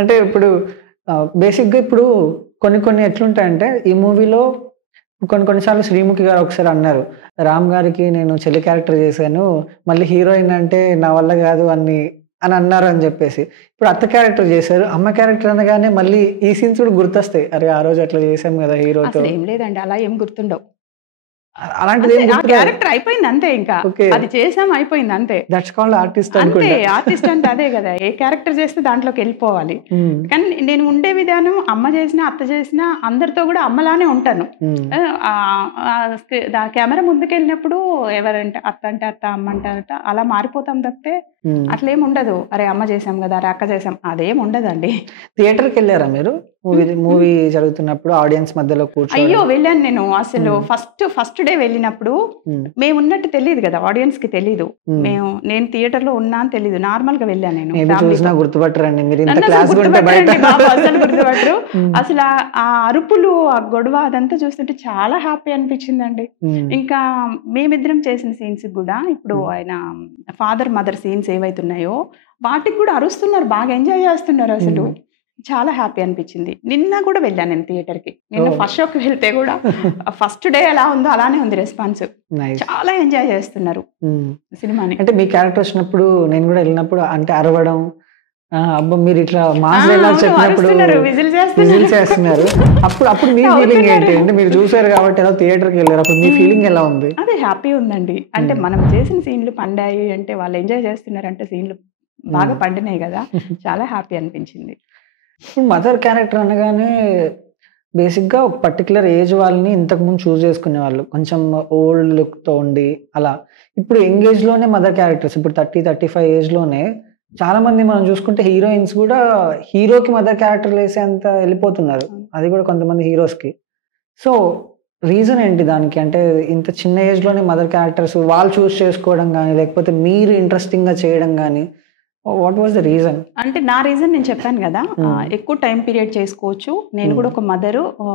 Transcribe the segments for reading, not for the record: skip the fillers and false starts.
అంటే ఇప్పుడు బేసిక్‌గా ఇప్పుడు కొన్ని ఎట్లుంటాయంటే ఈ మూవీలో కొన్ని సార్లు శ్రీముఖి గారు ఒకసారి అన్నారు. రామ్ గారికి నేను చెల్లి క్యారెక్టర్ చేశాను. మళ్ళీ హీరోయిన్ అంటే నా వల్ల కాదు అని అన్నారు అని చెప్పేసి. ఇప్పుడు అత్త క్యారెక్టర్ చేశారు. అమ్మ క్యారెక్టర్ అనగానే మళ్ళీ ఈ సీన్స్ కూడా గుర్తొస్తాయి. అరే! ఆ రోజు అట్లా చేశాం కదా హీరోతో. అసలేం లేదండి. అలా ఏం గుర్తుండవు. అలాంటిది ఏం ఆ గుర్తురాదు. క్యారెక్టర్ అయిపోయింది అంతే ఇంకా. ఓకే. అది చేసాం అయిపోయింది అంతే. దట్స్ కాల్డ్ ఆర్టిస్ట్ అంతే అనుకుంటా. ఆర్టిస్ట్ అంటే అదే గదా! ఏ క్యారెక్టర్ చేస్తే దాంట్లోకెళ్ళిపోవాలి. హ్మ్. కానీ నేను ఉండే విధానం అమ్మ చేసినా, అత్త చేసినా అందరితో గూడా అమ్మలానే ఉంటాను. హ్మ్. కెమెరా ముందుకెళ్ళినప్పుడు ఎవరంటే అత్త అంటే అత్త, అమ్మ అంటే అత్త అలా మారిపోతాం తప్పితే హ్మ్. అట్లేం ఉండదు. అరే! అమ్మ చేసాం గదా! అరే! అక్క చేసాం అదేం ఉండదండి. థియేటర్‌కెళ్లారా మీరు? మూవీ జరుగుతున్నప్పుడు ఆడియన్స్ మధ్యలో కూర్చోవడం? అయ్యో! వెళ్ళాను నేను. అసలు ఫస్ట్ డే వెళ్ళినప్పుడు హ్మ్. మేమున్నట్టు తెలీదు గదా! ఆడియన్స్‌కి తెలీదు. హ్మ్. నేను థియేటర్‌లో ఉన్నా అని తెలీదు. నార్మల్‌గా వెళ్ళాను నేను మేబీ చూసినా ఫ్యామిలీతో. గుర్తుపట్టరండి. మీరు ఇంత నన్ను అసలు క్లాస్‌గా ఉంటే బయట. గుర్తుపట్టరండి బాబు. అసలు గుర్తుపట్టరు. హ్మ్. అసలు ఆ అరుపులు, ఆ గొడవ అదంతా చూస్తుంటే చాలా హ్యాపీ అనిపించిందండి. హ్మ్. ఇంకా మేమిద్దరం చేసిన సీన్స్‌కి గూడా ఇప్పుడు హ్మ్. ఆయన ఫాదర్, మదర్ సీన్స్ ఏవైతున్నాయో వాటికి గూడా అరుస్తున్నారు. బాగా ఎంజాయ్ చేస్తున్నారు అసలు. హ్మ్. చాలా హ్యాపీ అనిపించింది. నిన్న గూడా వెళ్ళాను నేను థియేటర్‌కి. నిన్న ఓహ్! ఫస్ట్ షోకి వెళ్తే గూడా ఫస్ట్ డే ఎలా ఉందో అలానే ఉంది రెస్పాన్స్. నైస్. చాలా ఎంజాయ్ చేస్తున్నారు హ్మ్. సినిమాని. అంటే మీ క్యారెక్టర్ వచ్చినప్పుడు నేను కూడా ఎళ్ళినప్పుడు అంటే అరవడం అబ్బా! మీరిట్లా మాస్ డైలాగ్స్ అవును. చెప్పినప్పుడు అరుస్తున్నారు. విజిల్ విజిల్స్ ఏస్తున్నారు. అప్పుడు మీ ఫీలింగ్ ఏంటి? నవ్వుతున్నారు. అంటే మీరు చూసారు కాబట్టి ఏదో థియేటర్‌కెళ్లారు. అప్పుడు మీ ఫీలింగ్ ఎలా ఉంది? అదే హ్యాపీ ఉందండి. అంటే హ్మ్. మనం చేసిన సీన్‌లు పండాయి అంటే వాళ్ళు ఎంజాయ్ చేస్తున్నారంటే సీన్‌లు బాగా హ్మ్. పండినాయి గదా! చాలా హ్యాపీ అనిపించింది. ఇప్పుడు మదర్ క్యారెక్టర్ అనగానే బేసిక్‌గా ఒక పర్టిక్యులర్ ఏజ్ వాళ్ళని ఇంతకుముందు చూజ్ చేసుకునేవాళ్ళు. కొంచెం ఓల్డ్ లుక్‌తో ఉండి అలా. ఇప్పుడు యంగ్ ఏజ్‌లోనే మదర్ క్యారెక్టర్స్ ఇప్పుడు 30, 35 ఏజ్‌లోనే చాలామంది మనం చూసుకుంటే హీరోయిన్స్ గూడా హీరోకి మదర్ క్యారెక్టర్‌లేసేంత ఎళ్ళిపోతున్నారు. అవును. అది గూడా కొంతమంది హీరోస్‌కి. సో, రీజన్ ఏంటి దానికి? అంటే ఇంత చిన్న ఏజ్‌లోనే మదర్ క్యారెక్టర్స్ వాళ్ళు చూజ్ చేసుకోవడం గాని, లేకపోతే మీరు ఇంట్రెస్టింగ్‌గా చేయడం గాని వాట్ వాస్ ద రీజన్? అంటే నా రీజన్ నేను చెప్పాను గదా! హ్మ్. ఎక్కువ టైమ్ పీరియడ్ చేసుకోవచ్చు. నేను హ్మ్. గూడా ఒక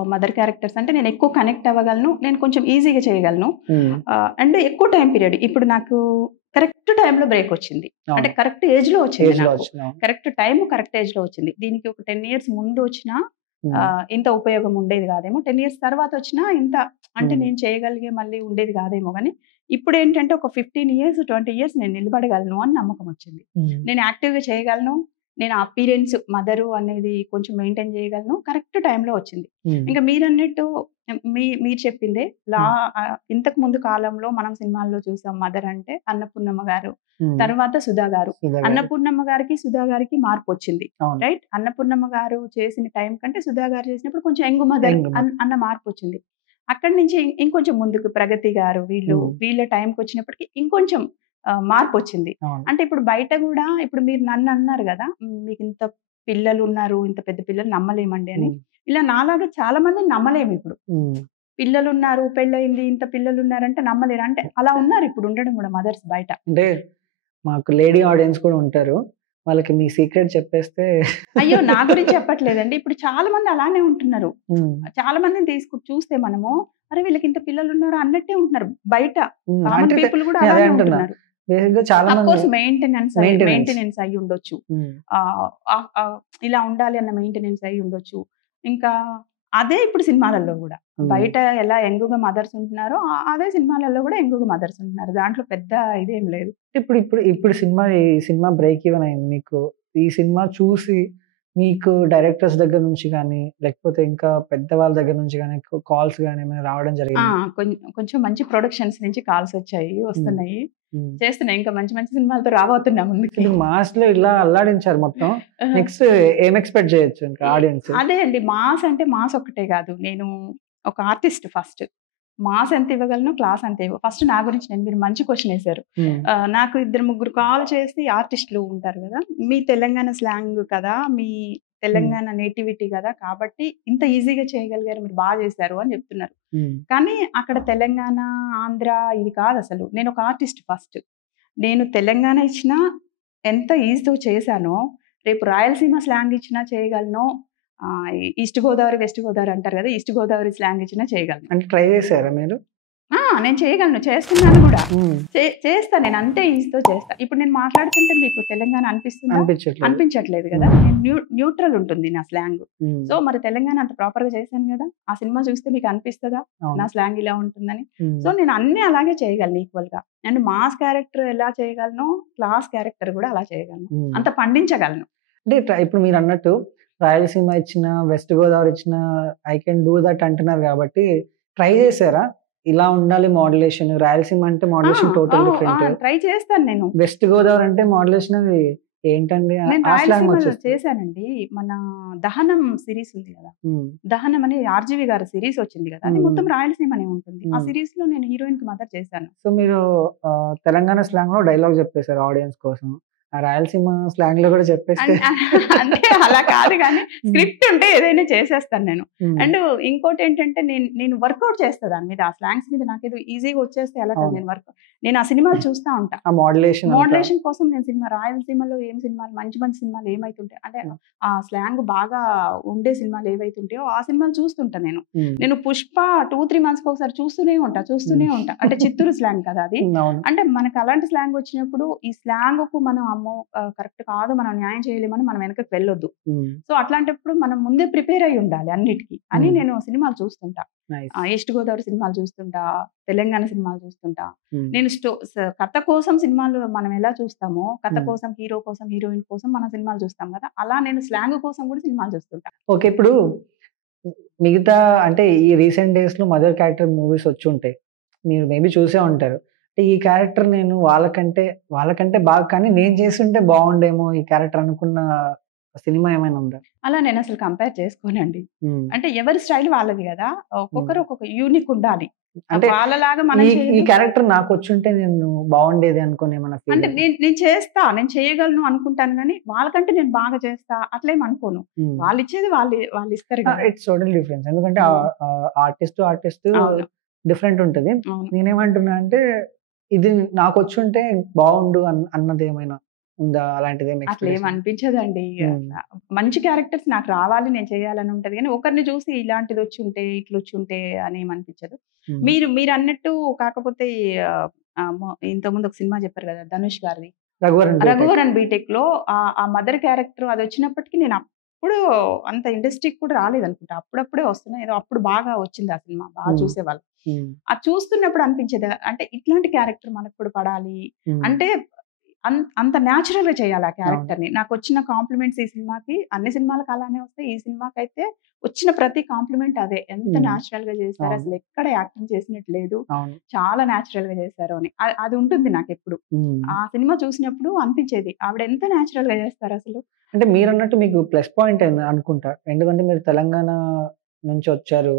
మదర్ క్యారెక్టర్స్ అంటే నేను ఎక్కువ కనెక్ట్ అవ్వగలను. నేను కొంచెం ఈజీగా చేయగలను. హ్మ్. అండ్ ఎక్కువ టైమ్ పీరియడ్. ఇప్పుడు నాకు కరెక్ట్ టైమ్‌లో బ్రేక్ వచ్చింది. అంటే అవును. కరెక్ట్ ఏజ్‌లో వచ్చింది ఏజ్‌లో నాకు. వచ్చింది. అవును. కరెక్ట్ టైమ్, కరెక్ట్ ఏజ్‌లో వచ్చింది. దీనికి ఒక 10 ఇయర్స్ ముందు వచ్చినా హ్మ్. ఇంత ఉపయోగం ఉండేది గాదేమో. 10 ఇయర్స్ తర్వాత వచ్చినా ఇంత అంటే హ్మ్. నేను చేయగలిగే మళ్ళీ ఉండేది గాదేమో గానీ, ఇప్పుడేంటంటే ఒక 15 ఇయర్స్, 20 ఇయర్స్ నేను నిలబడగలను అని నమ్మకం వచ్చింది. హ్మ్. నేను యాక్టివ్‌గా చేయగలను. నేను అపియరెన్స్ మదరు అనేది కొంచెం మెయింటైన్ చేయగలను. కరెక్ట్ టైమ్‌లో వచ్చింది. హ్మ్. ఇంకా మీరన్నట్టు మీరు చెప్పిందే హ్మ్. ఇంతకు ముందు కాలంలో మనం సినిమాల్లో చూసాం మదర్ అంటే అన్నపూర్ణమ్మ గారు. హ్మ్. తర్వాత సుధా గారు. సుధా గారు. అన్నపూర్ణమ్మ గారికి, సుధా గారికి మార్పొచ్చింది. అవును. రైట్? అన్నపూర్ణమ్మ గారు చేసిన టైం కంటే సుధా గారు చేసినప్పుడు కొంచెం యంగ్ మదర్ యంగ్ మదర్. అన్న మార్పొచ్చింది. అక్కడి నుంచి ఇంకొంచెం ముందుకు ప్రగతి గారు హ్మ్. వీళ్ళ టైంకొచ్చినప్పటికి ఇంకొంచెం మార్పొచ్చింది. అవును. అంటే ఇప్పుడు బయట గూడా ఇప్పుడు మీరు నన్నన్నారు గదా! మీకింత పిల్లలున్నారు, ఇంత పెద్ద పిల్లలు నమ్మలేమండి అని. హ్మ్. ఇలా నాలాగా చాలా మందిని నమ్మలేమిప్పుడు. హ్మ్. పిల్లలున్నారు, పెళ్లయింది, ఇంత పిల్లలున్నారంటే నమ్మలేరు. అంటే అలా ఉన్నారు ఇప్పుడు ఉండడం గూడా మదర్స్ బయట. అంటే మాకు లేడీ ఆడియన్స్ కూడా ఉంటారు. వాళ్ళకి మీ సీక్రెట్ చెప్పేస్తే అయ్యో! నా గురించి చెప్పట్లేదండి. ఇప్పుడు చాలా మంది అలానే ఉంటున్నారు. హ్మ్. చాలా మందిని చూస్తే మనము అరే! వీళ్ళకింత పిల్లలున్నారా అన్నట్టే ఉంటున్నారు. బయట హ్మ్. కామన్ అంటే పీపుల్ గూడా నేను అదే అలానే అంటున్నా. ఉంటున్నారు. బేసిక్‌గా చాలా మంది అఫ్‌కోర్స్ మెయింటెనెన్స్. మెయింటెనెన్స్ అయ్యుండొచ్చు. హ్మ్. ఆహ్, ఆహ్, ఆహ్, ఇలా ఉండాలి అన్న మెయింటెనెన్స్ అయ్యుండొచ్చు. ఇంకా అదే ఇప్పుడు సినిమాలలో గూడా. హ్మ్. బయట ఎలా యంగ్‌గా మదర్స్ ఉంటున్నారో అదే సినిమాలలో గూడా యంగ్‌గా మదర్స్ ఉంటున్నారు. దాంట్లో పెద్ద ఇదేం లేదు. ఇప్పుడు ఈ సినిమా బ్రేక్ ఈవెన్ అయింది మీకు. ఈ సినిమా చూసి మీకు డైరెక్టర్స్ దగ్గర నుంచి గాని, లేకపోతే ఇంకా పెద్దవాళ్ళ దగ్గర నుంచి గాని కాల్స్ గాని ఏమైనా రావడం ఆ! జరిగిందా? కొంచెం మంచి ప్రొడక్షన్స్ నుంచి కాల్సొచ్చాయి. హ్మ్. వస్తున్నాయి. హ్మ్. చేస్తున్నాయి. ఇంకా మంచి మంచి సినిమాలతో రాబోతున్నాం ముందుకి. ఇప్పుడు మాస్‌లో ఇలా అల్లాడించారు మొత్తం. ఆహా! నెక్స్ట్ ఏం ఎక్స్‌పెక్ట్ చేయొచ్చు ఇంకా ఏ ఆడియన్స్? అదే అండి. మాస్ అంటే మాస్ ఒక్కటే గాదు. నేను ఒక ఆర్టిస్ట్ ఫస్ట్. మాస్ ఎంత ఇవ్వగలను, క్లాస్ అంతే ఫస్ట్ నా గురించి మీరు మంచి క్వెషన్ ఏసారు. హ్మ్. నాకు ఇద్దరు ముగ్గురు కాల్ చేసి ఆర్టిస్ట్‌లు ఉంటారు గదా! మీ తెలంగాణ స్లాంగ్ కదా! మీ హ్మ్. తెలంగాణ నేటివిటీ గదా! కాబట్టి ఇంత ఈజీగా చేయగలిగారు. మీరు చేశారు అని జెప్తున్నారు. హ్మ్. కానీ అక్కడ తెలంగాణ, ఆంధ్ర ఇది కాదసలు. నేనొక ఆర్టిస్ట్ ఫస్ట్. నేను తెలంగాణ ఇచ్చినా ఎంత ఈజీతో చేశానో, రేపు రాయలసీమ స్లాంగ్ ఇచ్చినా చేయగలను. ఈస్ట్ గోదావరి, వెస్ట్ గోదావరి అంటారు గదా! ఈస్ట్ గోదావరి స్లాంగ్ ఇచ్చినా చేయగలను. అంటే ట్రై చేసారా మీరు? నేను చేయగలను, చేస్తున్నాను కూడా. ఉమ్, చేస్తా, నేను అంతే ఈజీతో చేస్తా. ఇప్పుడు నేను మాట్లాడుతుంటే మీకు తెలంగాణ అనిపిస్తుందా? అనిపించట్లేదు. అనిపించట్లేదు కదా. నేను న్యూట్రల్ ఉంటుంది నా స్లాంగ్. ఉమ్, సో మరి తెలంగాణ అంత ప్రాపర్ గా చేశాను కదా, ఆ సినిమా చూస్తే మీకు అనిపిస్తుందా అవును. నా స్లాంగ్ ఇలా ఉంటుందని? ఉమ్, సో నేను అన్ని అలాగే చేయగలను ఈక్వల్ గా. అండ్ మాస్ క్యారెక్టర్ ఎలా చేయగలను, క్లాస్ క్యారెక్టర్ కూడా అలా చేయగలను, ఉమ్. అంత పండించగలను. అంటే ఇప్పుడు మీరు అన్నట్టు రాయలసీమ ఇచ్చిన, వెస్ట్ గోదావరి ఇచ్చిన, ఐ కెన్ డూ దట్ అంటున్నారు కాబట్టి ట్రై చేశారా? ఇలా ఉండాలి మోడ్యులేషన్. రాయలసీమ అంటే మోడ్యులేషన్ టోటల్ డిఫరెంట్. ట్రై చేస్తాను నేను. వెస్ట్ గోదావరి అంటే మోడ్యులేషన్ అది ఏంటండి? నేను ఆ స్లాంగ్ రాయలసీమలో వచ్చేస్తుంది. చేశానండి. మన దహనం సిరీస్ ఉంది కదా, ఉమ్, దహనం అని ఆర్జీవి గారి సిరీస్ వచ్చింది కదా, అది మ్మ్. మొత్తం రాయలసీమనే ఉంటుంది. ఆ మ్మ్. సిరీస్ లో నేను హీరోయిన్ కి మదర్ చేశాను. సో మీరు తెలంగాణ స్లాంగ్ లో డైలాగ్ చెప్పేశారు ఆడియన్స్ కోసం. ఆ రాయలసీమ స్లాంగ్ లో కూడా చెప్పేస్తే అంటే అలా కాదు కానీ స్క్రిప్ట్ ఉంటే ఏదైనా చేసేస్తాను నేను. ఉమ్, అండ్ ఇంకోటి ఏంటంటే నేను వర్కౌట్ చేస్తా దాని మీద, ఆ స్లాంగ్స్ మీద. నాకేదో ఈజీగా వచ్చేస్తే ఎలా కాదు, అవును. నేను ఆ సినిమాలు చూస్తా ఉంటా. ఆ మోడ్యులేషన్ కోసం నేను సినిమా, రాయలసీమలో ఏం సినిమాలు మంచి మంచి సినిమాలు ఏమైతుంటాయి అంటే ఆ స్లాంగ్ బాగా ఉండే సినిమాలు ఏవైతుంటాయో ఆ సినిమాలు చూస్తుంటా నేను. నేను పుష్ప 2-3 months ఒకసారి చూస్తూనే ఉంటా. అంటే చిత్తూరు స్లాంగ్ కదా అది. అంటే మనకు అలాంటి స్లాంగ్ వచ్చినప్పుడు ఈ స్లాంగ్ కు మనం అమ్మో కరెక్ట్ కాదు, మనం న్యాయం చేయలేమని మనం వెనకకి వెళ్ళొద్దు. సో అట్లాంటప్పుడు మనం ముందే ప్రిపేర్ అయి ఉండాలి అన్నిటికీ అని నేను సినిమాలు చూస్తుంటా. ఈస్ట్ గోదావరి సినిమాలు చూస్తుంటా, తెలంగాణ సినిమాలు చూస్తుంటా. నేను కథ కోసం సినిమాలు మనం ఎలా చూస్తామో, కథ కోసం, హీరో కోసం, హీరోయిన్ కోసం మనం సినిమాలు చూస్తాం కదా, అలా నేను స్లాంగ్ కోసం కూడా సినిమాలు చూస్తుంటా. ఓకే. ఇప్పుడు మిగతా అంటే ఈ రీసెంట్ డేస్ లో మదర్ క్యారెక్టర్ మూవీస్ వచ్చి ఉంటాయి, మీరు మేబీ చూసే ఉంటారు. అంటే ఈ క్యారెక్టర్ నేను వాళ్ళకంటే బాగా, కానీ నేను చేస్తుంటే బాగుండేమో ఈ క్యారెక్టర్ అనుకున్న సినిమా ఏమైనా ఉందా? అలా నేను అసలు కంపేర్ చేసుకోనండి. అంటే ఎవరి స్టైల్ వాళ్ళది కదా, ఒక్కొక్కరు ఒక్కొక్క యూనిక్ ఉండాలి. అంటే వాళ్ళలాగా మనం ఈ క్యారెక్టర్ నాకు వచ్చుంటే నేను బాగుండేది అనుకుని ఏమన్నా ఫీల్? అంటే నేను చేయగలను అనుకుంటాను కానీ వాళ్ళకంటే నేను బాగా చేస్తా అట్లేం అనుకోను. వాళ్ళు ఇచ్చేది వాళ్ళు ఇస్తారు కదా. It's total difference. ఎందుకంటే ఆర్టిస్ట్ డిఫరెంట్ ఉంటది. నేనేమంటున్నా అంటే ఇది నాకు వచ్చుంటే బాగుండు అన్నది ఏమైనా ఉందా? అలాంటిది అట్లా ఏం అనిపించదండి. మంచి క్యారెక్టర్స్ నాకు రావాలి, నేను చేయాలని ఉంటది కానీ ఒకరిని చూసి ఇలాంటిది వచ్చి ఉంటే ఇట్లా వచ్చి ఉంటే అని ఏమనిపించదు. మీరు అన్నట్టు కాకపోతే ఇంతకుముందు ఒక సినిమా చెప్పారు కదా ధనుష్ గారిది, రఘువరన్ బీటెక్ లో ఆ మదర్ క్యారెక్టర్ అది వచ్చినప్పటికీ నేను అప్పుడు అంత ఇండస్ట్రీకి కూడా రాలేదు అనుకుంటా, అప్పుడప్పుడే వస్తున్నాయి. ఏదో అప్పుడు బాగా వచ్చింది ఆ సినిమా, బాగా చూసేవాళ్ళు. అది చూస్తున్నప్పుడు అనిపించేది అంటే ఇట్లాంటి క్యారెక్టర్ మనకు కూడా పడాలి అంటే అంత న్యాచురల్ గా చేయాలి ఆ క్యారెక్టర్ ని. నాకు వచ్చిన కాంప్లిమెంట్స్ ఈ సినిమాకి, అన్ని సినిమాలకు అలానే వస్తాయి, ఈ సినిమాకి అయితే వచ్చిన ప్రతి కాంప్లిమెంట్ అదే. ఎంత న్యాచురల్ గా చేశారు, అసలు ఎక్కడ యాక్టింగ్ చేసినట్టు లేదు, చాలా న్యాచురల్ గా చేశారు అని అది ఉంటుంది నాకు ఎప్పుడు. ఆ సినిమా చూసినప్పుడు అనిపించేది ఆవిడ ఎంత న్యాచురల్ గా చేస్తారు అసలు. అంటే మీరు అన్నట్టు మీకు ప్లస్ పాయింట్ అనుకుంటా, ఎందుకంటే మీరు తెలంగాణ నుంచి వచ్చారు,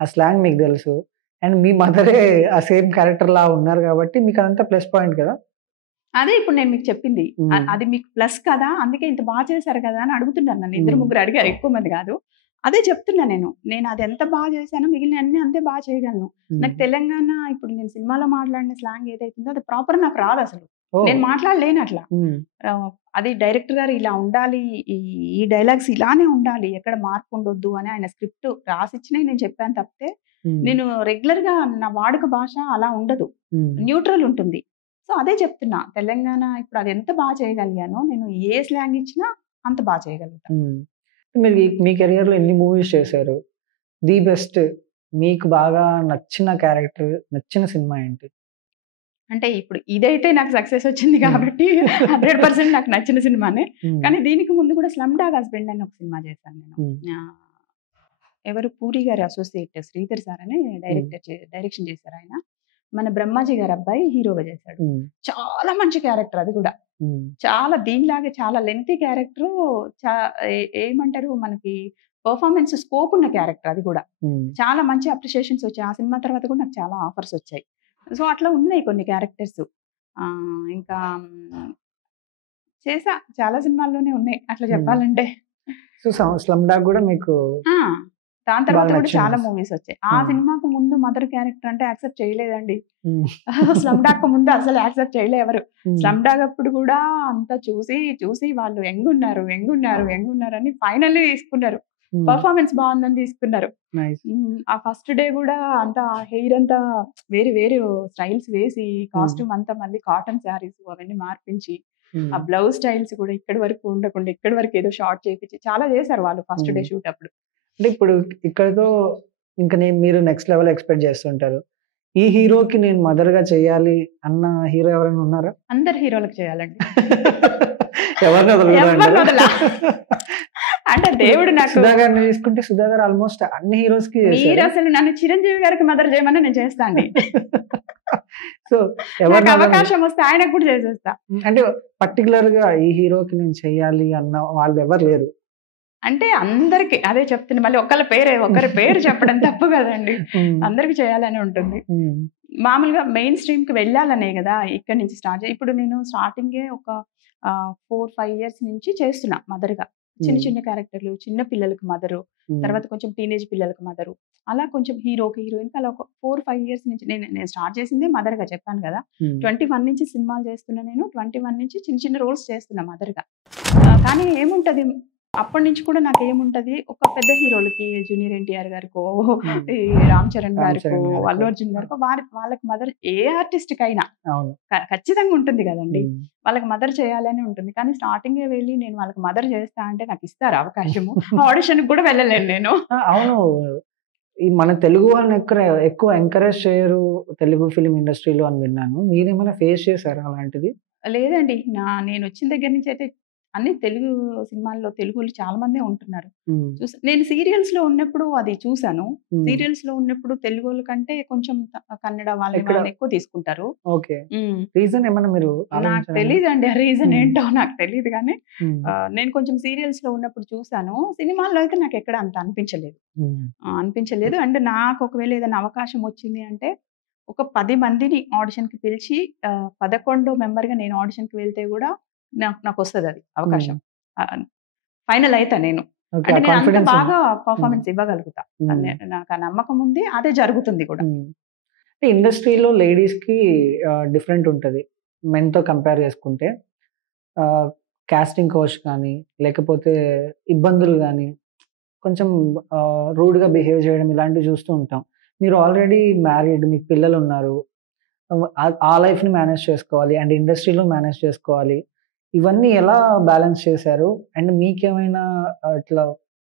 ఆ స్లాంగ్ మీకు తెలుసు, అండ్ మీ మదరే ఆ సేమ్ క్యారెక్టర్ లా ఉన్నారు కాబట్టి మీకు అదంతా ప్లస్ పాయింట్ కదా. అదే ఇప్పుడు నేను మీకు చెప్పింది, అది మీకు ప్లస్ కదా, అందుకే ఇంత బాగా చేశారు కదా అని అడుగుతున్నాను. నన్ను 2-3 అడిగారు, ఎక్కువ మంది కాదు. అదే చెప్తున్నా నేను అది ఎంత బాగా చేశానో మిగిలిన అన్ని అంతే బాగా చేయగలను. నాకు తెలంగాణ ఇప్పుడు నేను సినిమాలో మాట్లాడిన స్లాంగ్ ఏదైతుందో అది ప్రాపర్ నాకు రాదు అసలు, నేను మాట్లాడలేను అట్లా. అది డైరెక్టర్ గారు ఇలా ఉండాలి, ఈ డైలాగ్స్ ఇలానే ఉండాలి, ఎక్కడ మార్పు ఉండొద్దు అని ఆయన స్క్రిప్ట్ రాసిచ్చినవి నేను చెప్పాను తప్పితే నేను రెగ్యులర్ గా నా వాడుక భాష అలా ఉండదు, న్యూట్రల్ ఉంటుంది. సో అదే చెప్తున్నా, తెలంగాణ ఇప్పుడు అది ఎంత బాగా చేయగలిగానో నేను ఏ స్లాంగ్ ఇచ్చినా అంత బాగా చేయగలుగుతాను. మీరు మీ కెరియర్ లో ఎన్ని మూవీస్ చేశారు? ది బెస్ట్ మీకు బాగా నచ్చిన క్యారెక్టర్, నచ్చిన సినిమా ఏంటి? అంటే ఇప్పుడు ఇదైతే నాకు సక్సెస్ వచ్చింది కాబట్టి 100% నాకు నచ్చిన సినిమానే. కానీ దీనికి ముందు కూడా స్లమ్ డాగ్ హస్బెండ్ అని ఒక సినిమా చేశాను నేను. ఎవరు, పూరి గారి అసోసియేట్ శ్రీధర్ సార్ అని డైరెక్షన్ చేశారు ఆయన. మన బ్రహ్మాజీ గారి అబ్బాయి హీరోగా చేశాడు. చాలా మంచి క్యారెక్టర్ అది కూడా, చాలా దీనిలాగే చాలా లెంతీ క్యారెక్టర్, ఏమంటారు మనకి పర్ఫార్మెన్స్ స్కోప్ ఉన్న క్యారెక్టర్ అది కూడా. చాలా మంచి అప్రిషియేషన్స్ వచ్చాయి. ఆ సినిమా తర్వాత కూడా నాకు చాలా ఆఫర్స్ వచ్చాయి. సో అట్లా ఉన్నాయి కొన్ని క్యారెక్టర్స్. ఇంకా చేసా, చాలా సినిమాల్లోనే ఉన్నాయి అట్లా చెప్పాలంటే. సో స్లమ్ డాగ్ కూడా మీకు దాని తర్వాత కూడా చాలా మూవీస్ వచ్చాయి. ఆ సినిమాకు ముందు మదర్ క్యారెక్టర్ అంటే యాక్సెప్ట్ చేయలేదండి. స్లమ్ డాగ్ ముందు అసలు యాక్సెప్ట్ చేయలే ఎవరు. స్లమ్ డాగ్ అప్పుడు కూడా అంతా చూసి వాళ్ళు ఎంగున్నారు అని ఫైనల్లీ తీసుకున్నారు. పర్ఫార్మెన్స్ బాగుందని తీసుకున్నారు. నైస్. ఆ ఫస్ట్ డే కూడా అంతా హెయిర్ అంతా వేరే వేరే స్టైల్స్ వేసి కాస్ట్యూమ్ అంతా మళ్ళీ కాటన్ శారీస్ అవన్నీ మార్పించి ఆ బ్లౌజ్ స్టైల్స్ కూడా ఇక్కడి వరకు ఉండకుండా ఇక్కడి వరకు ఏదో షార్ట్ చేపించి చాలా చేశారు వాళ్ళు ఫస్ట్ డే షూట్ అప్పుడు. అంటే ఇప్పుడు ఇక్కడతో ఇంకా మీరు నెక్స్ట్ లెవెల్ ఎక్స్పెక్ట్ చేస్తుంటారు. ఈ హీరోకి నేను మదర్ గా చేయాలి అన్న హీరో ఎవరైనా ఉన్నారా? అందరు హీరోలకు చేయాలండి. ఎవరిని వదలా. అంటే దేవుడు నాకు సుధా గారిని తీసుకుంటే సుధా గారు ఆల్మోస్ట్ అన్ని హీరోస్ కి మీరు అసలు నన్ను చిరంజీవి గారికి మదర్ చేయమని నేను చేస్తా అండి. సో నాకు అవకాశం వస్తే ఆయనకు కూడా చేసేస్తా. అంటే పర్టికులర్ గా ఈ హీరోకి నేను చెయ్యాలి అన్న వాళ్ళు ఎవరు లేరు. అంటే అందరికి అదే చెప్తున్నా, మళ్ళీ ఒకరి పేరు చెప్పడం తప్పు కదండి. అందరికి చేయాలని ఉంటుంది. మామూలుగా మెయిన్ స్ట్రీమ్ కి వెళ్ళాలనే కదా ఇక్కడ నుంచి స్టార్ట్ ఇప్పుడు నేను స్టార్టింగే ఒక 4-5 ఇయర్స్ నుంచి చేస్తున్నా మదర్ గా. చిన్న చిన్న క్యారెక్టర్లు, చిన్న పిల్లలకు మదరు, తర్వాత కొంచెం టీనేజ్ పిల్లలకు మదరు, అలా కొంచెం హీరోకి హీరోయిన్ అలా ఒక 4-5 ఇయర్స్ నుంచి నేను స్టార్ట్ చేసిందే మదర్ గా చెప్పాను కదా. 21 నుంచి సినిమాలు చేస్తున్నా, నేను 21 నుంచి చిన్న చిన్న రోల్స్ చేస్తున్నా మదర్ గా. కానీ ఏముంటది అప్పటి నుంచి కూడా నాకు ఏముంటది, ఒక పెద్ద హీరోలకి జూనియర్ ఎన్టీఆర్ గారికో, ఈ రామ్ చరణ్ గారికో, అల్లు అర్జున్ గారికో వాళ్ళకి మదర్ ఏ ఆర్టిస్ట్ కైనా ఖచ్చితంగా ఉంటుంది కదండి. వాళ్ళకి మదర్ చేయాలని ఉంటుంది. కానీ స్టార్టింగ్ వెళ్ళి నేను వాళ్ళకి మదర్ చేస్తా అంటే నాకు ఇస్తారు అవకాశము. ఆడిషన్ కూడా వెళ్ళలేను నేను. అవును, ఈ మన తెలుగు వాళ్ళని ఎక్కువ ఎంకరేజ్ చేయరు తెలుగు ఫిలిం ఇండస్ట్రీలో అని విన్నాను. మీరేమైనా ఫేస్ చేశారా అలాంటిది? లేదండి, నేను వచ్చిన దగ్గర నుంచి అయితే అన్ని తెలుగు సినిమాల్లో తెలుగులు చాలా మందే ఉంటున్నారు. నేను సీరియల్స్ లో ఉన్నప్పుడు అది చూసాను. సీరియల్స్ లో ఉన్నప్పుడు తెలుగు వాళ్ళ కంటే కొంచెం కన్నడ వాళ్ళని ఎక్కువ తీసుకుంటారు. రీజన్ ఏమన్నా మీరు? నాకు తెలియదు అండి, ఆ రీజన్ ఏంటో నాకు తెలియదు. కానీ నేను కొంచెం సీరియల్స్ లో ఉన్నప్పుడు చూసాను. సినిమాల్లో అయితే నాకు ఎక్కడ అంత అనిపించలేదు. అంటే నాకు ఒకవేళ ఏదైనా అవకాశం వచ్చింది అంటే ఒక 10 మందిని ఆడిషన్ కి పిలిచి 11వ మెంబర్ గా నేను ఆడిషన్ కి వెళ్తే కూడా నాకు వస్తుంది అది అవకాశం. ఫైనల్ అయితే నేను అంత బాగా పర్ఫార్మెన్స్ ఇవ్వగలుగుతా. నాకు ఆ నమ్మకం ఉంది, అదే జరుగుతుంది కూడా. ఇండస్ట్రీలో లేడీస్ కి డిఫరెంట్ ఉంటది మెన్ తో కంపేర్ చేసుకుంటే. కాస్టింగ్ కోచ్ కానీ లేకపోతే ఇబ్బందులు కానీ కొంచెం రూడ్ గా బిహేవ్ చేయడం ఇలాంటివి చూస్తూ ఉంటాం. మీరు ఆల్రెడీ మ్యారీడ్, మీకు పిల్లలు ఉన్నారు, ఆ లైఫ్ ని మేనేజ్ చేసుకోవాలి అండ్ ఇండస్ట్రీలో మేనేజ్ చేసుకోవాలి. ఇవన్నీ ఎలా బ్యాలెన్స్ చేశారు? అండ్ మీకేమైనా ఇట్లా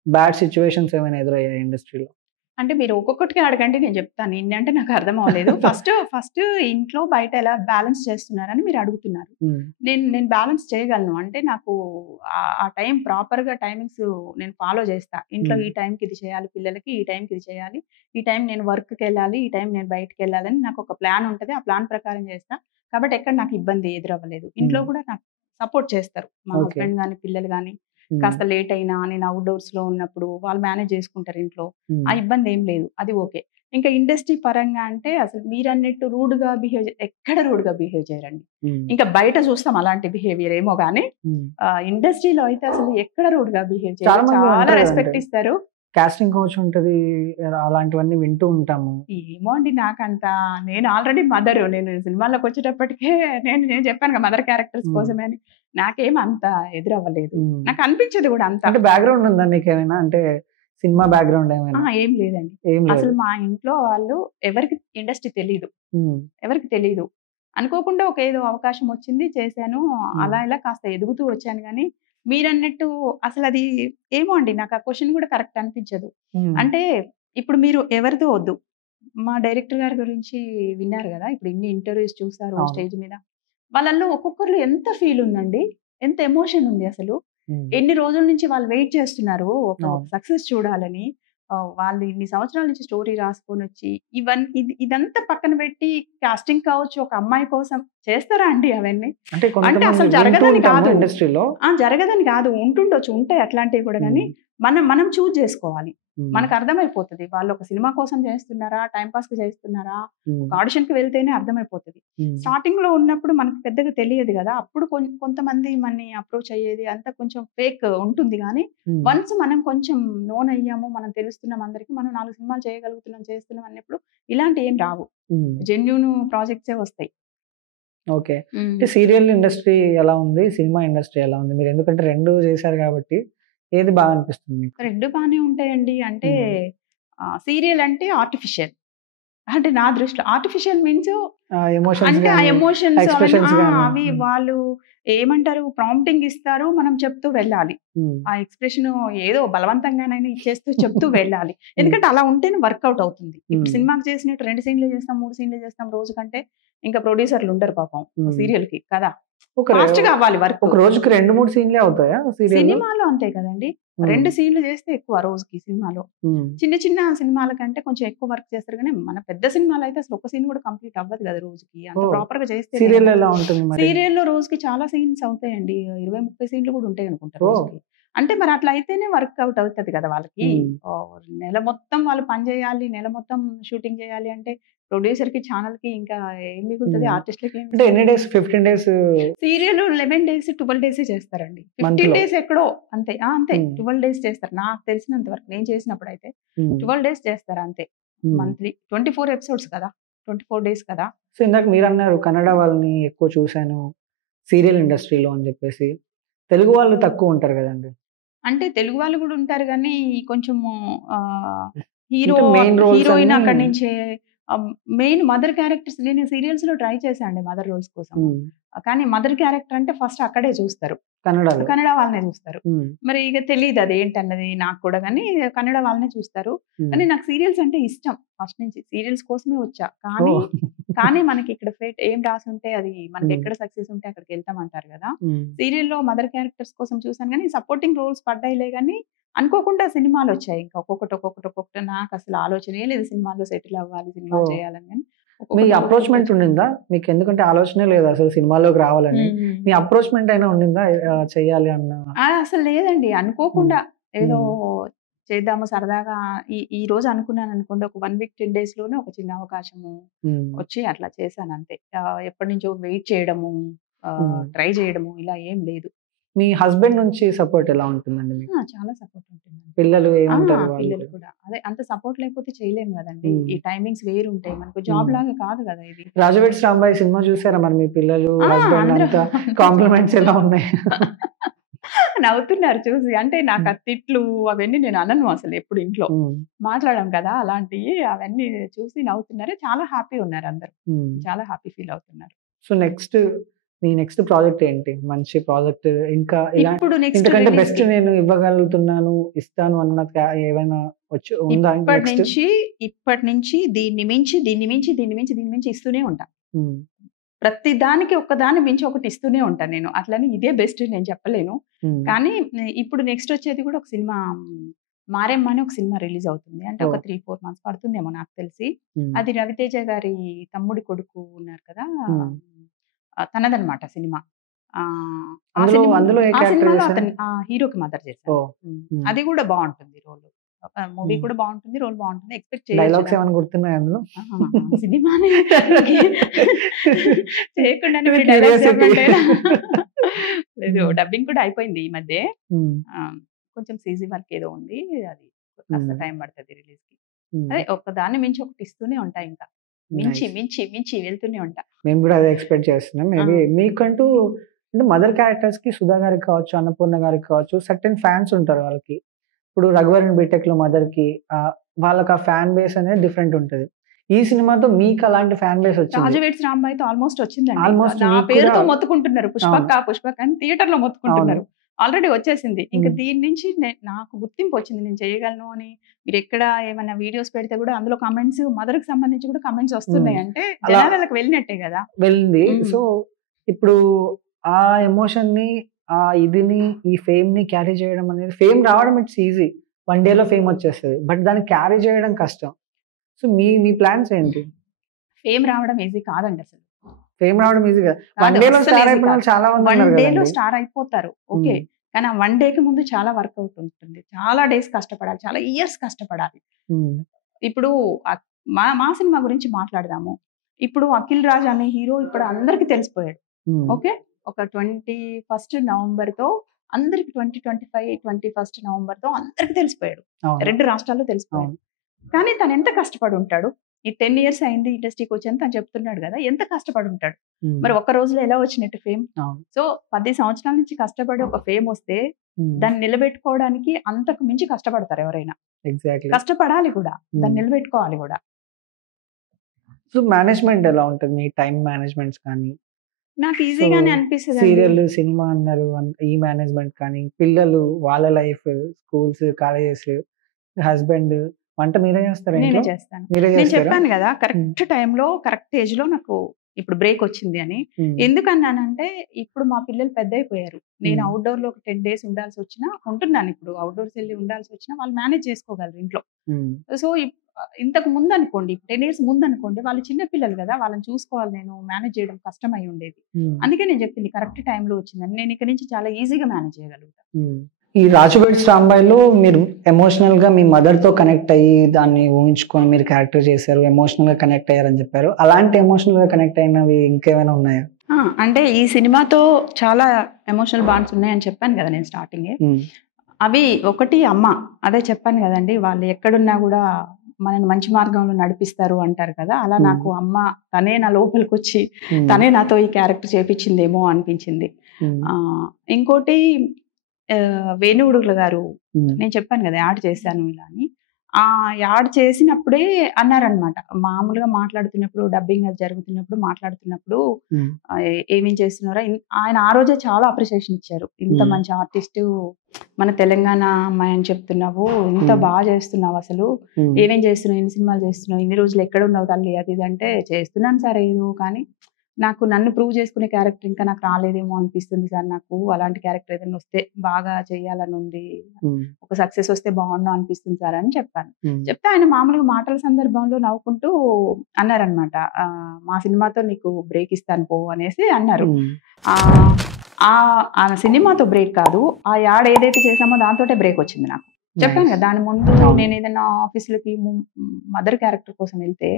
బ్యాడ్ సిచ్యువేషన్స్ ఏమైనా ఎదురయ్యాయి ఇండస్ట్రీలో? అంటే మీరు ఒక్కొక్కటికి అడగండి, నేను చెప్తాను. ఇన్ని అంటే నాకు అర్థం అవ్వలేదు. ఫస్ట్ ఇంట్లో బయట ఎలా బ్యాలెన్స్ చేస్తున్నారని మీరు అడుగుతున్నారు. నేను బ్యాలెన్స్ చేయగలను. అంటే నాకు ఆ టైం ప్రాపర్ గా టైమింగ్స్ నేను ఫాలో చేస్తా. ఇంట్లో ఈ టైంకి ఇది చేయాలి, పిల్లలకి ఈ టైంకి ఇది చేయాలి, ఈ టైం నేను వర్క్కి వెళ్ళాలి, ఈ టైం నేను బయటకు వెళ్ళాలని నాకు ఒక ప్లాన్ ఉంటుంది. ఆ ప్లాన్ ప్రకారం చేస్తా. కాబట్టి ఎక్కడ నాకు ఇబ్బంది ఎదురవ్వలేదు. ఇంట్లో కూడా నాకు సపోర్ట్ చేస్తారు. మా హస్బెండ్ కానీ పిల్లలు కానీ కాస్త లేట్ అయినా నేను అవుట్డోర్స్ లో ఉన్నప్పుడు వాళ్ళు మేనేజ్ చేసుకుంటారు ఇంట్లో. ఆ ఇబ్బంది ఏం లేదు, అది ఓకే. ఇంకా ఇండస్ట్రీ పరంగా అంటే అసలు మీరు అన్నట్టు రూడ్ గా బిహేవ్ చేయరండి. ఇంకా బయట చూస్తాం అలాంటి బిహేవియర్ ఏమో గానీ ఇండస్ట్రీలో అయితే అసలు ఎక్కడ రూడ్ గా బిహేవ్ చేయరు. చాలా రెస్పెక్ట్ ఇస్తారు. కాస్టింగ్ కోచ్ ఉంటది, అలాంటివన్నీ వింటూ ఉంటాము. ఏమో అండి, నాకంత నేను ఆల్రెడీ మదర్. నేను సినిమాల్లోకి వచ్చేటప్పటికే నేను చెప్పాను కదా మదర్ క్యారెక్టర్స్ కోసమే అని. నాకేం అంత ఎదురవ్వలేదు, నాకు అనిపించదు కూడా అంత. అంటే బ్యాక్గ్రౌండ్ ఉందా మీకు ఏమైనా? అంటే సినిమా బ్యాక్గ్రౌండ్ ఏమైనా? ఏం లేదండి. అసలు మా ఇంట్లో వాళ్ళు ఎవరికి ఇండస్ట్రీ తెలీదు. అనుకోకుండా ఒక ఏదో అవకాశం వచ్చింది, చేశాను. అలా ఇలా కాస్త ఎదుగుతూ వచ్చాను. కానీ మీరన్నట్టు అసలు అది ఏమో అండి, నాకు ఆ క్వశ్చన్ కూడా కరెక్ట్ అనిపించదు. అంటే ఇప్పుడు మీరు ఎవరితో వద్దు, మా డైరెక్టర్ గారి గురించి విన్నారు కదా, ఇప్పుడు ఇన్ని ఇంటర్వ్యూస్ చూసారు స్టేజ్ మీద. వాళ్ళల్లో ఒక్కొక్కరు ఎంత ఫీల్ ఉందండి, ఎంత ఎమోషన్ ఉంది అసలు. ఎన్ని రోజుల నుంచి వాళ్ళు వెయిట్ చేస్తున్నారు ఒక సక్సెస్ చూడాలని. వాళ్ళు ఇన్ని సంవత్సరాల నుంచి స్టోరీ రాసుకొని వచ్చి ఇదంతా పక్కన పెట్టి కాస్టింగ్ కావచ్చు ఒక అమ్మాయి కోసం చేస్తారా అండి అవన్నీ? అంటే అసలు జరగదని కాదు, ఉంటుండొచ్చు, ఉంటాయి అట్లాంటివి కూడా. కానీ మనం చూజ్ చేసుకోవాలి. మనకు అర్థమైపోతుంది వాళ్ళు ఒక సినిమా కోసం చేస్తున్నారా, టైం పాస్ కి చేస్తున్నారా, ఒక ఆడిషన్ కి వెళ్తేనే అర్థమైపోతుంది. స్టార్టింగ్ లో ఉన్నప్పుడు మనకు పెద్దగా తెలియదు కదా, అప్పుడు కొంతమంది మనని అప్రోచ్ అయ్యేది అంతా కొంచెం ఫేక్ ఉంటుంది. కానీ వన్స్ మనం కొంచెం నోన్ అయ్యాము, మనం తెలుస్తున్నాం అందరికి, మనం 4 సినిమాలు చేస్తున్నాం అన్నప్పుడు ఇలాంటి ఏం రావు, జెన్యూన్ ప్రాజెక్ట్సే వస్తాయి. ఓకే. సీరియల్ ఇండస్ట్రీ ఎలా ఉంది, సినిమా ఇండస్ట్రీ ఎలా ఉంది? మీరు ఎందుకంటే 2 చేశారు కాబట్టి ఏది బాగా అనిపిస్తుంది మీకు? 2 బానే ఉంటాయండి. అంటే సీరియల్ అంటే ఆర్టిఫిషియల్. అంటే నా దృష్టిలో ఆర్టిఫిషియల్ మీన్స్ ఎమోషన్స్ అంటే ఆ గాని, ఎమోషన్స్ అవన్నీ ఎక్స్‌ప్రెషన్స్ గాని. అవి వాళ్ళు ఏమంటారు ప్రాంప్టింగ్ ఇస్తారు. మనం చెప్తూ వెళ్ళాలి. హ్మ్. ఆ ఎక్స్‌ప్రెషన్ ఏదో బలవంతంగానైనా ఇచ్చేస్తూ చెప్తూ వెళ్ళాలి. హ్మ్. ఎందుకంటే అలా ఉంటేనే వర్కౌట్ అవుతుంది. ఇప్పుడు హ్మ్. సినిమాకి చేసినట్టు 2 సీన్‌లు చేస్తాం, 3 సీన్‌లు చేస్తాం రోజుకంటే ఇంకా ప్రొడ్యూసర్‌లు ఉండరు పాపం హ్మ్. సీరియల్‌కి కదా! ఒక ఫాస్ట్‌గా అవ్వాలి వర్క్. ఒక రోజుకి 2, 3 సీన్‌లే అవుతాయా సీరియల్‌లో? సినిమాలో అంతే కదండీ. 2 సీన్‌లు చేస్తే ఎక్కువ రోజుకి సినిమాలో. హ్మ్. చిన్న చిన్న సినిమాల కంటే కొంచెం ఎక్కువ వర్క్ చేస్తారు గానీ, మన పెద్ద సినిమాలయితే అసలు ఒక సీన్ కూడా కంప్లీట్ అవ్వదు కదా రోజుకి. అంత ఓహ్! ప్రాపర్‌గా చేస్తేనే సీరియల్ కదా! ఎలా ఉంటుంది మరి? సీరియల్‌లో రోజుకి చాలా సీన్స్ అవుతాయండి. 20, 30 సీన్‌లు కూడా ఉంటాయనుకుంటా ఓహ్! రోజుకి. అంటే మరి అట్లా అయితేనే వర్కౌట్ అవుతది కదా వాళ్ళకి. హ్మ్. నెల మొత్తం వాళ్ళు పని చేయాలి, నెల మొత్తం షూటింగ్ చేయాలి అంటే ప్రొడ్యూసర్‌కి, ఛానెల్‌కి ఇంకా ఏం మిగులుతది? హ్మ్. ఆర్టిస్ట్‌లకి ఏమి అంటే ఎన్ని ఇస్తారు? డేస్? 15 డేస్ సీరియల్ 11 డేస్, 12 డేసే చేస్తారండి. 15 మంత్‌లో. డేస్ ఎక్కడో అంతే. అంతే. హ్మ్. 12 డేస్ చేస్తారు. నాకు తెలిసినంత వరకు నేను చేసినప్పుడైతే హ్మ్. 12 డేస్ చేస్తారు అంతే. హ్మ్. మంత్లీ 24 ఎపిసోడ్స్ కదా! 24 డేస్ కదా! సో, ఇందాక మీరన్నారు కన్నడ వాళ్ళని ఎక్కువ చూసాను సీరియల్ ఇండస్ట్రీలో అని జెప్పేసి. తెలుగు వాళ్ళు తక్కువుంటారు గదండీ! అంటే తెలుగు వాళ్ళు గూడా ఉంటారు గానీ, కొంచెము ఆహ్, హీరో అంటే మెయిన్ రోల్స్ హీరోయిన్ అన్నీ. అక్కడి నుంచే మెయిన్ మదర్ క్యారెక్టర్స్ నేను సీరియల్స్‌లో ట్రై చేశా అండి మదర్ రోల్స్ కోసము. హ్మ్. కానీ మదర్ క్యారెక్టర్ అంటే ఫస్ట్ అక్కడే చూస్తారు. కన్నడలో. కన్నడ వాళ్ళనే చూస్తారు. హ్మ్. మరి ఇగ తెలీదు అదేంటన్నది నాకు కూడా గానీ, కన్నడ వాళ్ళనే చూస్తారు. హ్మ్. కానీ నాకు సీరియల్స్ అంటే ఇష్టం ఫస్ట్ నుంచి. సీరియల్స్ కోసమే వచ్చా. కానీ, ఓహ్! కానీ మనకిక్కడ ఫేట్ ఏం రాసుంటే అది హ్మ్. మనకెక్కడ సక్సెస్ ఉంటే అక్కడికెళ్తామంటారు గదా! హ్మ్. సీరియల్‌లో మదర్ క్యారెక్టర్స్ కోసం చూసాను గానీ, సపోర్టింగ్ రోల్స్ పడ్డాయిలే గానీ, అనుకోకుండా సినిమాలొచ్చాయి. ఇంకా ఒక్కొక్కటి నాకసలు ఆలోచనే లేదు సినిమాల్లో సెటిల్ అవ్వాలి, సినిమాలు ఓహ్! చేయాలని గానీ, మీ ఒక్కొక్కటి అప్రోచ్‌మెంట్ వచ్చింది. ఉండిందా? మీకెందుకంటే ఆలోచనే లేదు అసలు సినిమాల్లోకి రావాలని. హ్మ్. హ్మ్. మీ అప్రోచ్‌మెంట్ అయినా ఉండిందా? చెయ్యాలి అన్న. అసలు లేదండి. హ్మ్. అనుకోకుండా ఏదో హ్మ్. చేద్దాము సరదాగా ఈరోజు అనుకున్నాననుకోండి ఒక 1 వీక్ 10 డేస్‌లోనే ఒక చిన్న అవకాశము హ్మ్. వచ్చి అట్లా చేశానంతే. ఎప్పటినుంచో వెయిట్ చేయడము, హ్మ్. ట్రై చేయడము ఇలా ఏం లేదు. మీ హస్బెండ్ నుంచి సపోర్ట్ ఎలా ఉంటుందండి మీకు? చాలా సపోర్ట్ ఉంటుందండి. పిల్లలు ఆ! ఏమంటారు వాళ్ళు పిల్లలు కూడా? కూడా. అదే అంత సపోర్ట్ లేకపోతే చేయలేము గదండీ! హ్మ్. ఈ టైమింగ్స్ వేరుంటాయి. మనకు జాబ్ హ్మ్. లాగా కాదు గదా ఇది. 'రాజువెడ్స్ రాంబాయ్' సినిమా చూసారా మరి మీ పిల్లలు, హస్బెండ్ అందరూ అంతా అందరూ కాంప్లిమెంట్స్ చూసారు. ఎలా ఉన్నాయి? నవ్వుతున్నారు చూసి. అంటే నాకు హ్మ్. ఆ తిట్లు అవన్నీ నేను అనను అసలు ఎప్పుడు ఇంట్లో. హ్మ్. మాట్లాడం కదా! అలాంటియి అవన్నీ చూసి నవ్వుతున్నారు. చాలా హ్యాపీ ఉన్నారు అందరూ. హ్మ్. చాలా హ్యాపీ ఫీల్ అవుతున్నారు. సో, మీ నెక్స్ట్ ప్రాజెక్ట్ ఏంటి? మంచి ప్రాజెక్ట్ ఇంకా ఇలా ఇప్పుడు నెక్స్ట్ ఇంతకంటే బెస్ట్ రిలీజ్‌కి నేను ఇవ్వగలుగుతున్నాను, ఇస్తాను అన్న ఏవైనా ఉందా నెక్స్ట్? ఇప్పటి నుంచి దీన్ని మించి, దీన్ని మించి, దీన్ని మించి, దీన్ని మించి ఇస్తూనే ఉంటా. హ్మ్. ప్రతి దానికి ఒక్కదాన్ని మించి ఒకటి ఇస్తూనే ఉంటా నేను. అట్లని ఇదే బెస్ట్ నేను చెప్పలేను. హ్మ్. కానీ ఇప్పుడు నెక్స్ట్ వచ్చేది కూడా ఒక సినిమా 'మారెమ్మ' అని ఒక సినిమా రిలీజ్ అవుతుంది. అంటే ఒక ఓహ్! 3, 4 మంత్స్ పడుతుందేమో నాకు తెలిసి. హ్మ్. అది రవితేజ గారి తమ్ముడి కొడుకు ఉన్నారు కదా! హ్మ్. తనదనమాట సినిమా. ఆహ్, ఆ అందులో సినిమాలో అందులో ఏ ఆ క్యారెక్టర్ సినిమాలో చేశారు? అతను హీరోకి మదర్ చేశాను. ఓహ్! హ్మ్. అది కూడా బావుంటుంది రోలు. మూవీ హ్మ్. కూడా బావుంటుంది. రోల్ బావుంటుంది. ఎక్స్‌పెక్ట్ చేయొచ్చు డైలాగ్స్ దాన్ని. ఏమైనా గుర్తున్నాయా అందులో? ఆహా! సినిమానే ఇంకే చేయకుండానే ఇది మీరు డైలాగ్స్ క్యూరియాసిటీ. చెప్పమంటే ఎలా? లేదు హ్మ్. డబ్బింగ్ కూడా అయిపోయింది ఈ మధ్యే. హ్మ్. కొంచెం సీజీ వర్క్ ఏదో ఉంది. అది కాస్త హ్మ్. టైం పడతది రిలీజ్‌కి. హ్మ్. అదే ఒకదాన్ని మించి ఒకటి ఇస్తూనే ఉంటా ఇంకా. మించి, నైస్. మించి, మించి వెళ్తూనే ఉంటా. మేము గూడా అదే ఎక్స్‌పెక్ట్ చేస్తున్నాం. ఆ! మేబీ మీకంటూ అంటే మదర్ క్యారెక్టర్స్‌కి సుధా గారికి కావచ్చు, అన్నపూర్ణ గారికి కావచ్చు సర్టెన్ ఫ్యాన్స్ ఉంటారు వాళ్ళకి. ఇప్పుడు 'రఘువరన్ బీటెక్‌లో' మదర్‌కి వాళ్ళకి ఆ ఫ్యాన్ బేస్ అనేది డిఫరెంట్ ఉంటది. ఈ సినిమాతో మీకు అలాంటి ఫ్యాన్ బేస్ వచ్చింది. 'రాజు వెడ్స్ రాంబాయ్‌తో' ఆల్‌మోస్ట్ వచ్చిందండి. ఆల్‌మోస్ట్ నా మీకు కూడా. పేరుతో మొత్తుకుంటున్నారు. అవును. 'పుష్పక్క, పుష్పక్క' అని థియేటర్‌లో అవును. మొత్తుకుంటున్నారు. ఆల్రెడీ వచ్చేసింది. ఇంక హ్మ్. దీని నుంచి నాకు గుర్తింపు వచ్చింది. నేను చేయగలను అని. మీరెక్కడ ఏమన్నా వీడియోస్ పెడితే గూడా అందులో కామెంట్స్ మదర్‌కి సంబంధించి కూడా కామెంట్స్ హ్మ్. వస్తున్నాయి. అంటే అలా జనాలకి వెళ్ళినట్టే గదా! వెళ్ళింది. హ్మ్. సో, ఇప్పుడు ఆ ఎమోషన్‌ని, ఆ ఇదిని, ఈ ఫేమ్‌ని క్యారీ చేయడం అనేది ఫేమ్ రావడం ఇట్స్ ఈజీ. వన్ డేలో ఫేమ్ వచ్చేస్తది. బట్ దాన్ని క్యారీ చేయడం కష్టం. సో, మీ మీ ప్లాన్స్ ఏంటి? ఫేమ్ రావడం ఈజీ కాదండి అసలు. ఫేమ్ రావడం ఈజీ కాదు. వన్ కాదు. డేలో అస్సలు స్టార్ ఈజీ కాదు. అయిపోయినోళ్ళు చాలా మంది వన్ ఉన్నారు డేలో గదండీ! స్టార్ అయిపోతారు. ఓకే. హ్మ్. కానీ ఆ వన్ డేకి ముందు చాలా వర్కౌట్ ఉంటుంది. చాలా డేస్ కష్టపడాలి. చాలా ఇయర్స్ కష్టపడాలి. హ్మ్. ఇప్పుడు అక్ మా మా సినిమా గురించి మాట్లాడదాము. ఇప్పుడు 'అఖిల్ రాజ్' అనే హీరో ఇప్పుడు అందరికి తెలిసిపోయాడు. హ్మ్. ఓకే. ఒక 21 నవంబర్‌తో అందరికి 2025, 21 నవంబర్‌తో అందరికి తెలిసిపోయాడు. అవును. 2 రాష్ట్రాల్లో తెలిసిపోయాడు. అవును. కానీ తనెంత కష్టపడి ఉంటాడు. ఈ 10 ఇయర్స్ అయింది ఇండస్ట్రీకి వచ్చి అని తను చెప్తున్నాడు కదా, ఎంత కష్టపడి ఉంటాడు. మరి ఒక్క రోజులో ఎలా వచ్చినట్టు ఫేమ్? సో 10 సంవత్సరాల నుంచి కష్టపడి ఒక ఫేమ్ వస్తే దాన్ని నిలబెట్టుకోవడానికి అంతకు మించి కష్టపడతారు ఎవరైనా. ఎగ్జాక్ట్లీ. కష్టపడాలి కూడా, దాన్ని నిలబెట్టుకోవాలి కూడా. సో మేనేజ్మెంట్ ఎలా ఉంటుంది, మీ టైం మేనేజ్మెంట్స్ కానీ? నాకు ఈజీగానే అనిపిస్తుంది. సీరియల్, సినిమా అన్నారు, ఈ మేనేజ్మెంట్ కానీ, పిల్లలు వాళ్ళ లైఫ్, స్కూల్స్, కాలేజెస్, హస్బెండ్, వంట మీరే చేస్తారా? నేనే చేస్తాను. నేను చెప్పాను కదా, కరెక్ట్ టైంలో కరెక్ట్ ఏజ్ లో నాకు ఇప్పుడు బ్రేక్ వచ్చింది అని. ఎందుకన్నానంటే ఇప్పుడు మా పిల్లలు పెద్ద అయిపోయారు. నేను అవుట్డోర్ లో ఒక 10 days ఉండాల్సి వచ్చినా ఉంటున్నాను. ఇప్పుడు అవుట్డోర్స్ వెళ్ళి ఉండాల్సి వచ్చినా వాళ్ళు మేనేజ్ చేసుకోగలరు ఇంట్లో. సో ఇంతకు ముందు అనుకోండి, 10 years ముందు అనుకోండి, వాళ్ళు చిన్న పిల్లలు కదా, వాళ్ళని చూసుకోవాలి, నేను మేనేజ్ చేయడం కష్టం అయి ఉండేది. అందుకే నేను చెప్పింది కరెక్ట్ టైంలో వచ్చిందని. నేను ఇక్కడ నుంచి చాలా ఈజీగా మేనేజ్ చేయగలుగుతాను. ఈ రాజు వెడ్స్ రాంబాయ్లో మీరు ఎమోషనల్ గా మీ మదర్ తో కనెక్ట్ అయ్యి దాన్ని ఊహించుకొని మీరు క్యారెక్టర్ చేశారు, ఎమోషనల్ గా కనెక్ట్ అయ్యారని చెప్పారు. అలాంటి ఎమోషనల్ గా కనెక్ట్ అయినవి ఇంకేమైనా ఉన్నాయా? అంటే ఈ సినిమాతో చాలా ఎమోషనల్ బాండ్స్ ఉన్నాయని చెప్పాను కదా నేను స్టార్టింగ్. అవి ఒకటి అమ్మ, అదే చెప్పాను కదండి, వాళ్ళు ఎక్కడున్నా కూడా మనని మంచి మార్గంలో నడిపిస్తారు అంటారు కదా, అలా నాకు అమ్మ తనే నా లోపలికి వచ్చి తనే నాతో ఈ క్యారెక్టర్ చేపించిందేమో అనిపించింది. ఇంకోటి వేణుగుడుల గారు, నేను చెప్పాను కదా యాడ్ చేశాను ఇలా అని, ఆ యాడ్ చేసినప్పుడే అన్నారనమాట. మామూలుగా మాట్లాడుతున్నప్పుడు, డబ్బింగ్ అది జరుగుతున్నప్పుడు మాట్లాడుతున్నప్పుడు ఏమేం చేస్తున్నారా, ఆయన ఆ రోజే చాలా అప్రిషియేషన్ ఇచ్చారు. ఇంత మంచి ఆర్టిస్ట్, మన తెలంగాణ అమ్మాయి అని చెప్తున్నావు, ఇంత బాగా చేస్తున్నావు, అసలు ఏమేం చేస్తున్నావు, ఎన్ని సినిమాలు చేస్తున్నావు, ఇన్ని రోజులు ఎక్కడ ఉన్నావు తల్లి, అది ఇది అంటే, చేస్తున్నాను సార్ ఏదో, కానీ నాకు నన్ను ప్రూవ్ చేసుకునే క్యారెక్టర్ ఇంకా నాకు రాలేదేమో అనిపిస్తుంది సార్. నాకు అలాంటి క్యారెక్టర్ ఏదైనా వస్తే బాగా చేయాలని ఉంది, ఒక సక్సెస్ వస్తే బాగుండు అనిపిస్తుంది సార్ అని చెప్పాను. చెప్తే ఆయన మామూలుగా మాటల సందర్భంలో నవ్వుకుంటూ అన్నారనమాట, మా సినిమాతో నీకు బ్రేక్ ఇస్తాను పో అనేసి అన్నారు. ఆ సినిమాతో బ్రేక్ కాదు, ఆ యాడ్ ఏదైతే చేసామో దాంతోటే బ్రేక్ వచ్చింది నాకు. చెప్పాను కదా, దాని ముందు నేను ఏదైనా ఆఫీసులకి మదర్ క్యారెక్టర్ కోసం వెళ్తే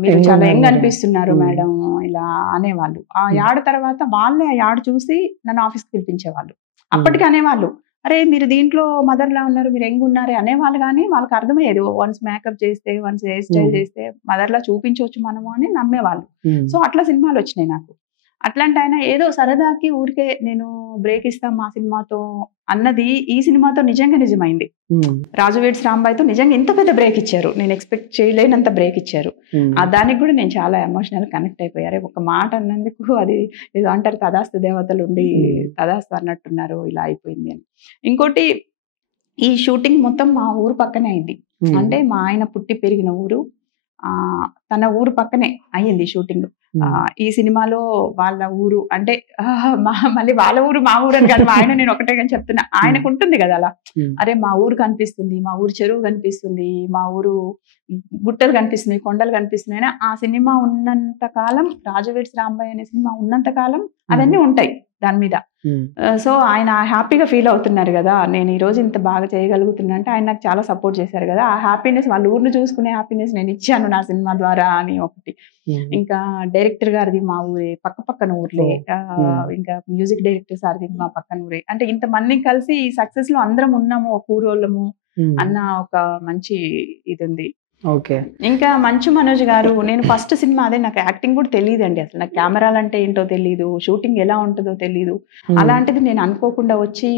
మీరు చాలా యంగ్ అనిపిస్తున్నారు మేడం ఇలా అనేవాళ్ళు. ఆ యాడ్ తర్వాత వాళ్ళే ఆ యాడ్ చూసి నన్ను ఆఫీస్కి పిలిపించేవాళ్ళు. అప్పటికి అనేవాళ్ళు, అరే మీరు దీంట్లో మదర్ లా ఉన్నారు, మీరు యంగ్ ఉన్నారే అనేవాళ్ళు. కానీ వాళ్ళకి అర్థమయ్యేది, వన్స్ మేకప్ చేస్తే, వన్స్ హెయిర్ స్టైల్ చేస్తే మదర్ లా చూపించవచ్చు మనము అని నమ్మేవాళ్ళు. సో అట్లా సినిమాలు వచ్చినాయి నాకు. అట్లాంటి ఆయన ఏదో సరదాకి ఊరికే నేను బ్రేక్ ఇస్తాం మా సినిమాతో అన్నది ఈ సినిమాతో నిజంగా నిజమైంది. రాజు వెడ్స్ రాంబాయ్తో నిజంగా ఇంత పెద్ద బ్రేక్ ఇచ్చారు, నేను ఎక్స్పెక్ట్ చేయలేనంత బ్రేక్ ఇచ్చారు. దానికి కూడా నేను చాలా ఎమోషనల్ కనెక్ట్ అయిపోయారు. ఒక మాట అన్నందుకు అది ఏదో అంటారు, తదాస్తు దేవతలు ఉండి తదాస్తు అన్నట్టున్నారు, ఇలా అయిపోయింది అని. ఇంకోటి, ఈ షూటింగ్ మొత్తం మా ఊరు పక్కనే అయింది. అంటే మా ఆయన పుట్టి పెరిగిన ఊరు, తన ఊరు పక్కనే అయ్యింది షూటింగ్. ఈ సినిమాలో వాళ్ళ ఊరు అంటే మళ్ళీ వాళ్ళ ఊరు మా ఊరు అని కాదు, మా ఆయన నేను ఒకటే కానీ చెప్తున్నా, ఆయనకు ఉంటుంది కదా అలా, అరే మా ఊరు కనిపిస్తుంది, మా ఊరు చెరువు కనిపిస్తుంది, మా ఊరు గుట్టలు కనిపిస్తున్నాయి, కొండలు కనిపిస్తున్నాయి. ఆ సినిమా ఉన్నంత కాలం, రాజు వెడ్స్ రాంబాయ్ అనే సినిమా ఉన్నంత కాలం అవన్నీ ఉంటాయి దాని మీద. సో ఆయన హ్యాపీగా ఫీల్ అవుతున్నారు కదా, నేను ఈ రోజు ఇంత బాగా చేయగలుగుతున్నా అంటే ఆయన నాకు చాలా సపోర్ట్ చేశారు కదా, ఆ హ్యాపీనెస్, వాళ్ళ ఊరిని చూసుకునే హ్యాపీనెస్ నేను ఇచ్చాను నా సినిమా ద్వారా అని ఒకటి. ఇంకా డైరెక్టర్ గారిది మా ఊరే, పక్కన ఊర్లే. ఇంకా మ్యూజిక్ డైరెక్టర్ సార్ది మా పక్కన ఊరే. అంటే ఇంతమంది కలిసి ఈ సక్సెస్ లో అందరం ఉన్నాము, ఒక ఊరోళ్ళము అన్న ఒక మంచి ఇది ఉంది. ఇంకా మంచు మనోజ్ గారు, నేను ఫస్ట్ సినిమా అదే, నాకు యాక్టింగ్ కూడా తెలియదండి అసలు, నాకు కెమెరాలు అంటే ఏంటో తెలియదు, షూటింగ్ ఎలా ఉంటుందో తెలియదు. అలాంటిది నేను అనుకోకుండా వచ్చి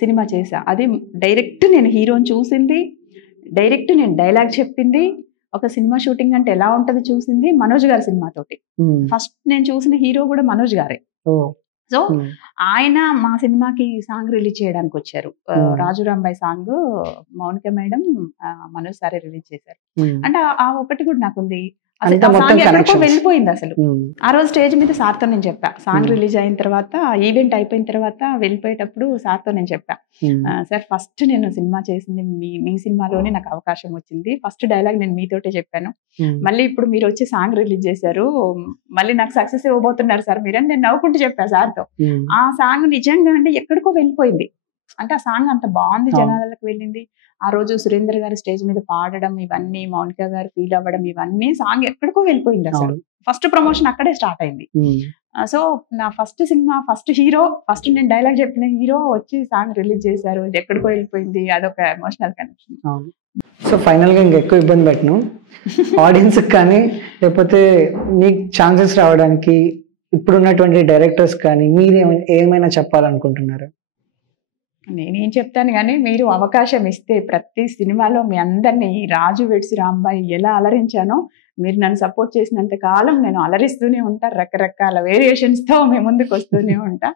సినిమా చేశా. అది డైరెక్ట్ నేను హీరోని చూసింది, డైరెక్ట్ నేను డైలాగ్ చెప్పింది, ఒక సినిమా షూటింగ్ అంటే ఎలా ఉంటది చూసింది మనోజ్ గారి సినిమాతోటి. ఫస్ట్ నేను చూసిన హీరో కూడా మనోజ్ గారే. సో ఆయన మా సినిమాకి సాంగ్ రిలీజ్ చేయడానికి వచ్చారు. రాజు రాంబాయ్ సాంగ్ మౌనిక మేడం, మనోజ్ సారే రిలీజ్ చేశారు. అంటే ఆ ఒకటి కూడా నాకుంది, సాంగ్ ఎక్కడికో వెళ్ళిపోయింది అసలు. ఆ రోజు స్టేజ్ మీద సార్తో నేను చెప్పా, సాంగ్ రిలీజ్ అయిన తర్వాత, ఈవెంట్ అయిపోయిన తర్వాత వెళ్ళిపోయేటప్పుడు సార్తో నేను చెప్పా, సార్ ఫస్ట్ నేను సినిమా చేసింది మీ సినిమాలోనే నాకు అవకాశం వచ్చింది, ఫస్ట్ డైలాగ్ నేను మీతోటే చెప్పాను, మళ్ళీ ఇప్పుడు మీరు వచ్చి సాంగ్ రిలీజ్ చేశారు, మళ్ళీ నాకు సక్సెస్ ఇవ్వబోతున్నారు సార్ మీరని నేను నవ్వుకుంటూ చెప్పా సార్తో. ఆ సాంగ్ నిజంగా అంటే ఎక్కడికో వెళ్ళిపోయింది. అంటే ఆ సాంగ్ అంత బాగుంది, జనాలకు వెళ్ళింది. ఆ రోజు సురేందర్ గారు స్టేజ్ మీద పాడడం, ఇవన్నీ మౌనిక గారు ఫీల్ అవ్వడం, ఇవన్నీ సాంగ్ ఎక్కడికో వెళ్ళిపోయింది అసలు. ఫస్ట్ ప్రమోషన్ అక్కడే స్టార్ట్ అయింది. సో నా first cinema, first hero, first నేను డైలాగ్ చెప్పిన హీరో వచ్చి సాంగ్ రిలీజ్ చేశారు, ఎక్కడికో వెళ్ళిపోయింది, అదొక ఎమోషనల్ కనెక్షన్. సో ఫైనల్గా ఇంకెక్కువ ఇబ్బంది పెట్టను, ఆడియన్స్ కానీ లేకపోతే నీకు ఛాన్సెస్ రావడానికి ఇప్పుడున్నటువంటి డైరెక్టర్స్ కానీ మీరు ఏమైనా చెప్పాలనుకుంటున్నారు? నేనేం చెప్తాను కానీ మీరు అవకాశం ఇస్తే ప్రతి సినిమాలో మీ అందరినీ ఈ రాజు వెడ్స్ రాంబాయి ఎలా అలరించానో మీరు నన్ను సపోర్ట్ చేసినంత కాలం నేను అలరిస్తూనే ఉంటా, రకరకాల వేరియేషన్స్తో మీ ముందుకు వస్తూనే ఉంటా.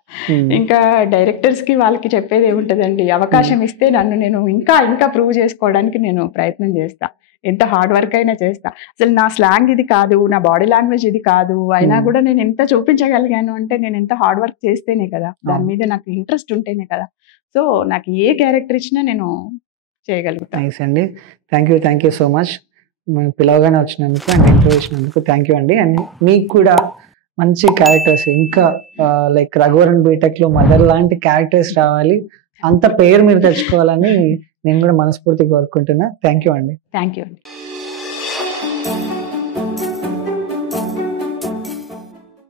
ఇంకా డైరెక్టర్స్కి వాళ్ళకి చెప్పేది ఏముంటుందండి, అవకాశం ఇస్తే నన్ను నేను ఇంకా ఇంకా ప్రూవ్ చేసుకోవడానికి నేను ప్రయత్నం చేస్తా, ఎంత హార్డ్ వర్క్ అయినా చేస్తా. అసలు నా స్లాంగ్ ఇది కాదు, నా బాడీ లాంగ్వేజ్ ఇది కాదు, అయినా కూడా నేను ఎంత చూపించగలిగాను అంటే నేను ఎంత హార్డ్ వర్క్ చేస్తేనే కదా, దాని మీద నాకు ఇంట్రెస్ట్ ఉంటేనే కదా. సో నాకు ఏ క్యారెక్టర్ ఇచ్చినా నేను చేయగలుగుతాను. నైస్ అండి, థ్యాంక్ యూ సో మచ్. పిలవగానే వచ్చినందుకు అండ్ ఇంటర్వ్యూ ఇచ్చినందుకు థ్యాంక్ యూ అండి. అండ్ మీకు కూడా మంచి క్యారెక్టర్స్ ఇంకా లైక్ రఘువరన్ బీటెక్లో మదర్ లాంటి క్యారెక్టర్స్ రావాలి, అంత పేరు మీరు తెచ్చుకోవాలని నేను కూడా మనస్ఫూర్తిగా కోరుకుంటున్నా. థ్యాంక్ యూ అండి. థ్యాంక్ యూ అండి.